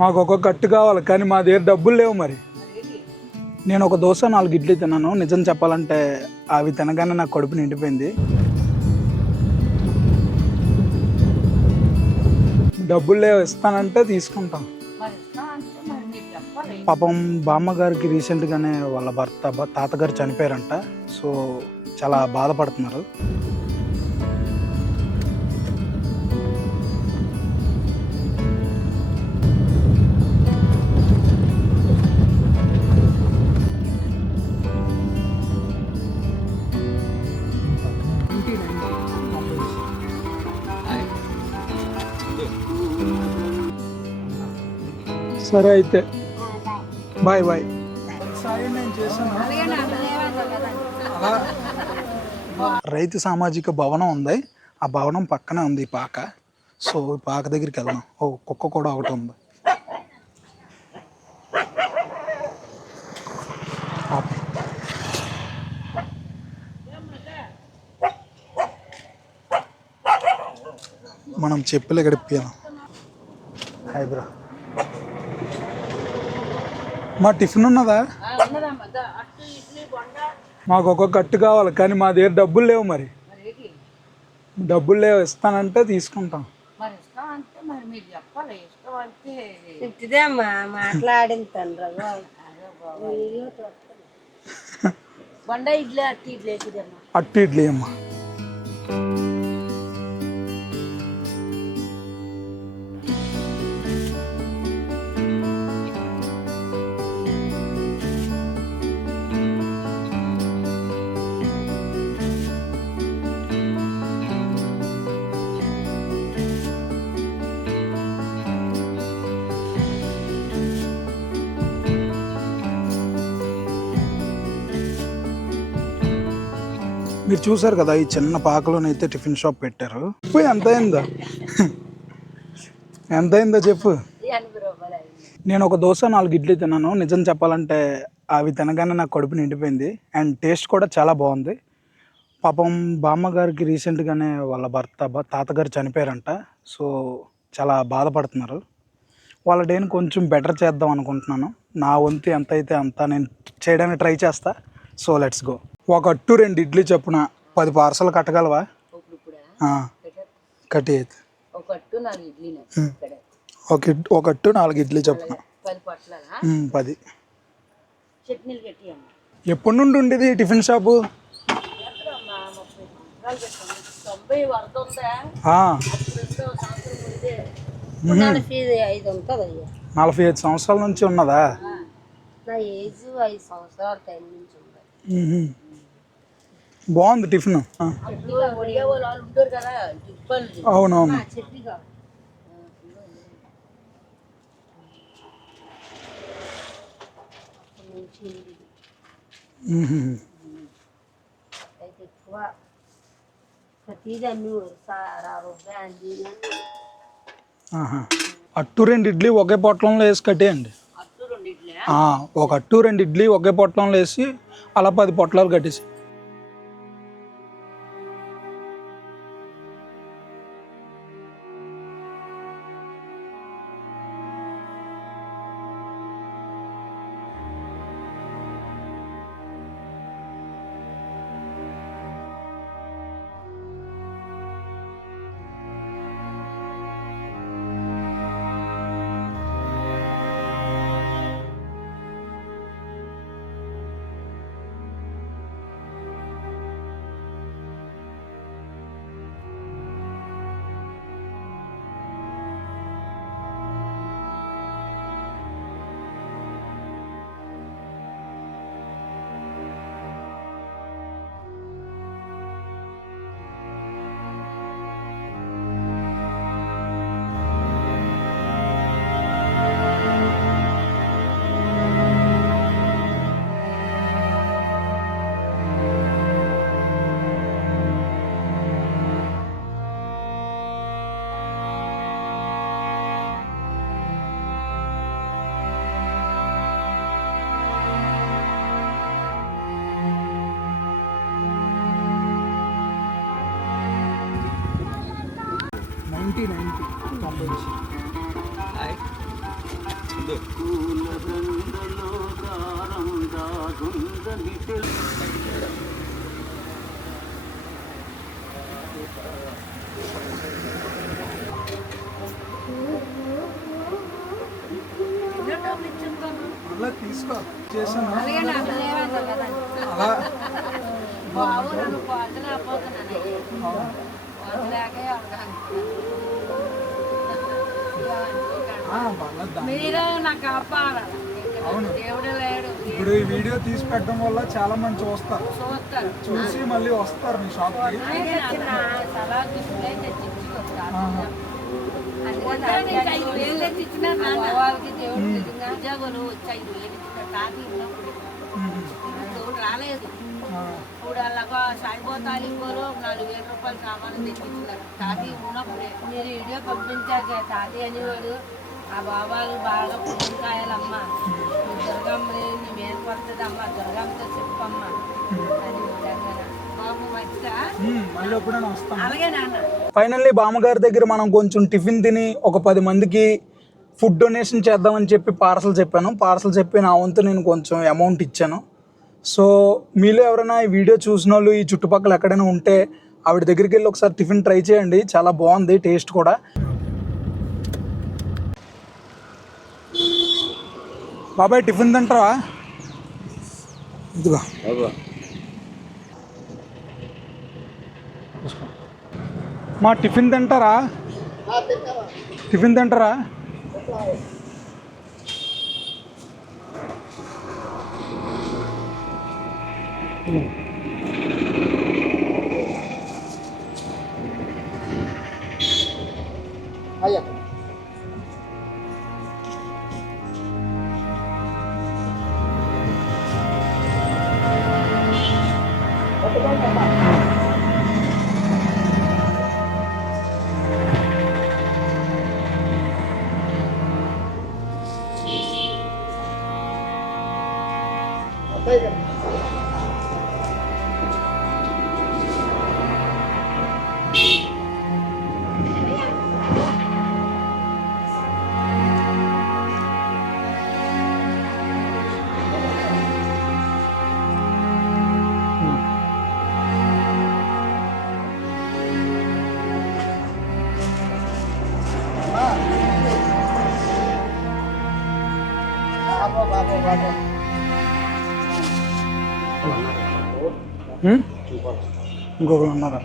మాకు ఒక కట్టు కావాలి కానీ మా దగ్గర డబ్బులు లేవు మరి. నేను ఒక దోశ 4 ఇడ్లీ తిన్నాను. నిజం చెప్పాలంటే అవి తినగానే నాకు కడుపు నిండిపోయింది. డబ్బులు లేవు, ఇస్తానంటే తీసుకుంటాం. పాపం బామ్మ గారికి రీసెంట్గానే వాళ్ళ తాతగారు చనిపోయారంట. సో చాలా బాధపడుతున్నారు. సరే అయితే బాయ్ బాయ్. నేను చేశాను. రైతు సామాజిక భవనం ఉంది. ఆ భవనం పక్కనే ఉంది ఈ పాక. సో ఈ పాక దగ్గరికి వెళ్దాం. ఓ కుక్క కూడా ఒకటి ఉంది. మనం చెప్పులు గడిపాం. హాయ్ బ్రో, మా టిఫిన్ ఉన్నదా? మాకు ఒక కట్టు కావాలి కానీ మా దగ్గర డబ్బులు లేవు మరి. డబ్బులు లేవు, ఇస్తానంటే తీసుకుంటాం. అట్టు ఇడ్లీ అమ్మా. మీరు చూసారు కదా, ఈ చిన్న పాకలోనైతే టిఫిన్ షాప్ పెట్టారు. ఇప్పుడు ఎంత అయిందో ఎంత అయిందో చెప్పు. నేను ఒక దోశ 4 ఇడ్లీ తిన్నాను. నిజం చెప్పాలంటే అవి తినగానే నాకు కడుపు నిండిపోయింది. అండ్ టేస్ట్ కూడా చాలా బాగుంది. పాపం బామ్మ గారికి రీసెంట్గానే వాళ్ళ తాతగారు చనిపోయారంట. సో చాలా బాధపడుతున్నారు. వాళ్ళ డేని కొంచెం బెటర్ చేద్దాం అనుకుంటున్నాను. నా వంతు ఎంత అయితే అంత నేను చేయడానికి ట్రై చేస్తా. So let's go. ఒక అట్టు 2 ఇడ్లీ చొప్పున 10 పార్సల్ కట్టగలవా? కట్టి అయితే ఒక అట్టు 4 ఇడ్లీ చొప్పున 10. ఎప్పటి నుండి ఉండేది టిఫిన్ షాపు? 45 సంవత్సరాల నుంచి ఉన్నదా? బాగుంది టిఫిన్. అవునవును. అట్టు 2 ఇడ్లీ ఒకే పొట్లంలో వేసి కట్టేయండి. ఒక అట్టు 2 ఇడ్లీ ఒకే పొట్లంలో వేసి అలా 10 పొట్లాలు కట్టేసి. అలా తీసుకో చేసాను అవును. ఇప్పుడు ఈ వీడియో తీసి పెట్టడం వల్ల చాలా మంది చూస్తారు, చూసి మళ్ళీ వస్తారు మీ షాప్కి. రాలేదు ఇప్పుడు అలాగా సాయిపోతాలు ఇంకోలో 4,000 రూపాయలు సామాను తెప్పించినారు. తాతీ ఉన్నప్పుడే మీరు వీడియో పంపించాక తాతీ అనేవాడు ఆ బాబాలు బాగా పువ్వుకాయలమ్మ దుర్గమ్మ నీ మీద పడుతుంది అమ్మ, దుర్గమ్మతో చెప్పమ్మ అని బాబు మంచిదా. అలాగే నాన్న. ఫైనల్లీ బామ్మగారి దగ్గర మనం కొంచెం టిఫిన్ తిని ఒక 10 మందికి ఫుడ్ డొనేషన్ చేద్దామని చెప్పి పార్సల్ చెప్పి నా వంతు నేను కొంచెం అమౌంట్ ఇచ్చాను. సో మీలో ఎవరైనా ఈ వీడియో చూసిన వాళ్ళు ఈ చుట్టుపక్కల ఎక్కడైనా ఉంటే ఆవిడ దగ్గరికి వెళ్ళి ఒకసారి టిఫిన్ ట్రై చేయండి, చాలా బాగుంది టేస్ట్ కూడా. బాబాయ్ టిఫిన్ తింటారా? ఇదిగో మా టిఫిన్ తింటారా? టిఫిన్ తింటారా? అయ్యా ఇంకొకరు ఉన్నారా?